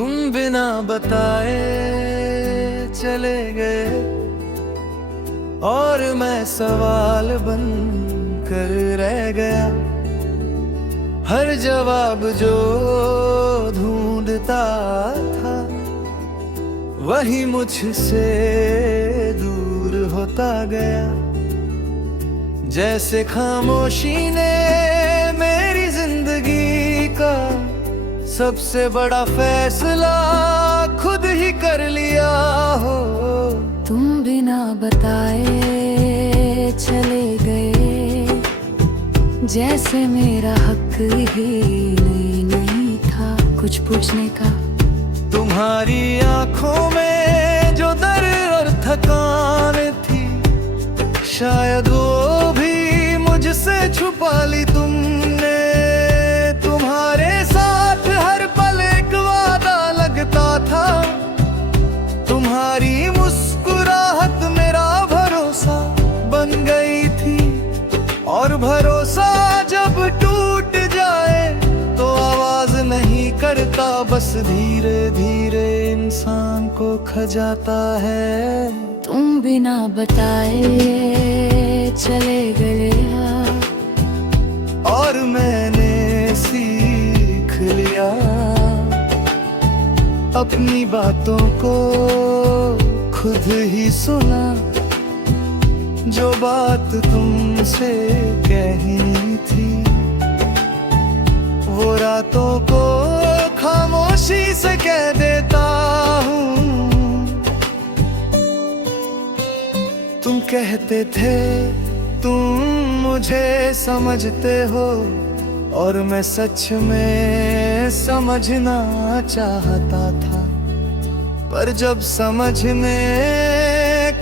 तुम बिना बताए चले गए और मैं सवाल बन कर रह गया। हर जवाब जो ढूंढता था वही मुझसे दूर होता गया। जैसे खामोशी ने मेरी जिंदगी का सबसे बड़ा फैसला खुद ही कर लिया हो। तुम बिना बताए चले गए, जैसे मेरा हक ही नहीं था कुछ पूछने का। तुम्हारी आंखों में जो दर्द और थकान थी, शायद वो भी मुझसे छुपा ली तुमने। तुम्हारे साथ हर पल एक वादा लगता था, तुम्हारी मुस्कुराहट मेरा भरोसा बन गई थी। और भरोसा जब टूट जाए तो आवाज नहीं करता, बस धीरे धीरे इंसान को खा जाता है। तुम बिना बताए चले गए और मैंने सीख लिया अपनी बातों को खुद ही सुना। जो बात तुमसे कहनी थी वो रातों को खामोशी से कह देता हूँ। तुम कहते थे तुम मुझे समझते हो, और मैं सच में समझना चाहता था। पर जब समझने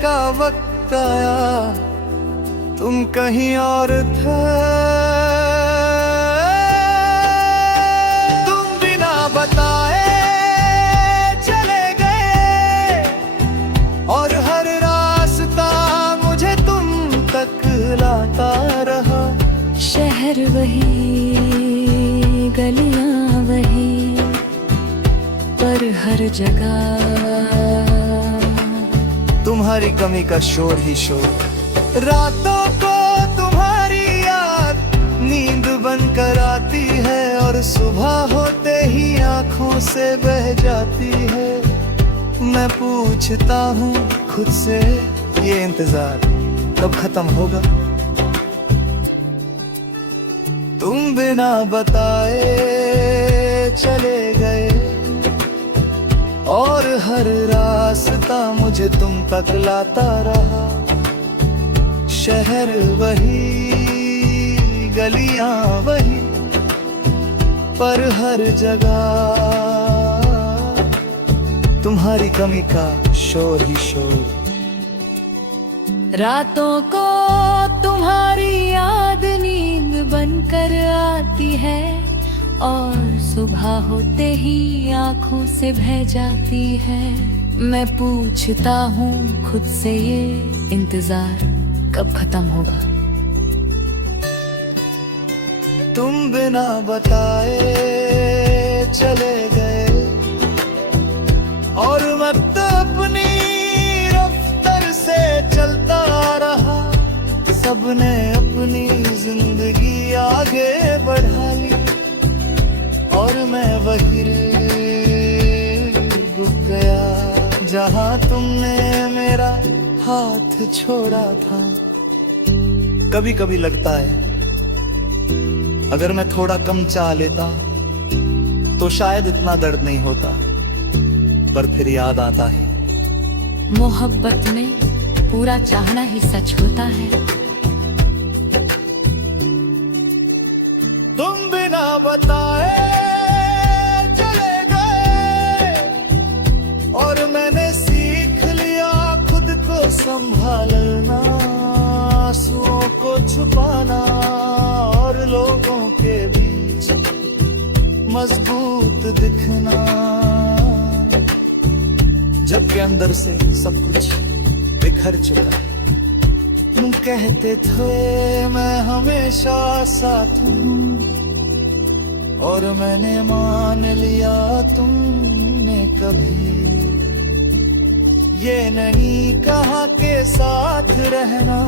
का वक्त आया तुम कहीं और थे। तुम बिना बताए चले गए और हर रास्ता मुझे तुम तक लाता रहा। शहर वही, गलियां वही, पर हर जगह तुम्हारी कमी का शोर ही शोर। रातों को तुम्हारी याद नींद बनकर आती है, और सुबह होते ही आंखों से बह जाती है। मैं पूछता हूँ खुद से, ये इंतजार कब खत्म होगा? तुम बिना बताए चले गए और हर रास्ता मुझे तुम तक लाता रहा। शहर वही, गलियां वही, पर हर जगह तुम्हारी कमी का शोर ही शोर। रातों को तुम्हारी याद नींद बनकर आती है, और सुबह होते ही आंखों से बह जाती है। मैं पूछता हूँ खुद से, ये इंतजार कब खत्म होगा? तुम बिना बताए चले गए और मैं तो अपनी रफ्तार से चलता रहा। सबने अपनी जिंदगी आगे बढ़ा ली और मैं वही रुक गया जहाँ तुमने मेरा हाथ छोड़ा था। कभी कभी लगता है अगर मैं थोड़ा कम चाह लेता तो शायद इतना दर्द नहीं होता, पर फिर याद आता है मोहब्बत में पूरा चाहना ही सच होता है। तुम बिना बताए चले गए और मैंने सीख लिया खुद को संभालना, आंसुओं को छुपाना और लोगों के बीच मजबूत दिखना, जबकि अंदर से सब कुछ बिखर चुका। तुम कहते थे मैं हमेशा साथ हूँ, और मैंने मान लिया तुमने कभी ये नहीं कहा के साथ रहना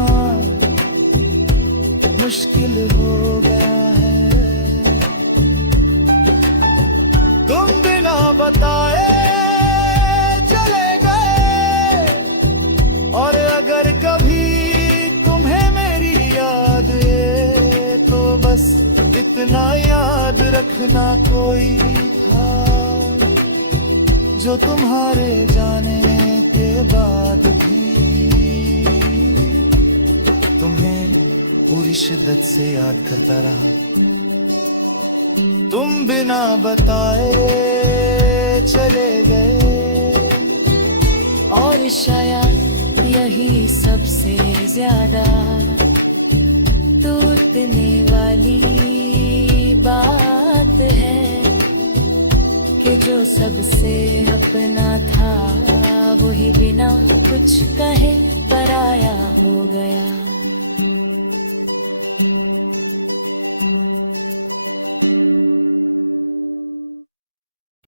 मुश्किल हो गया है। तुम बिना बताए चले गए और अगर कभी तुम्हें मेरी याद आए तो बस इतना याद रखना कोई था जो तुम्हारे जाने के बाद भी तुम्हें पूरी शिद्दत से याद करता रहा। तुम बिना बताए चले गए और शायद यही सबसे ज्यादा टूटने वाली बात है कि जो सबसे अपना था वही बिना कुछ कर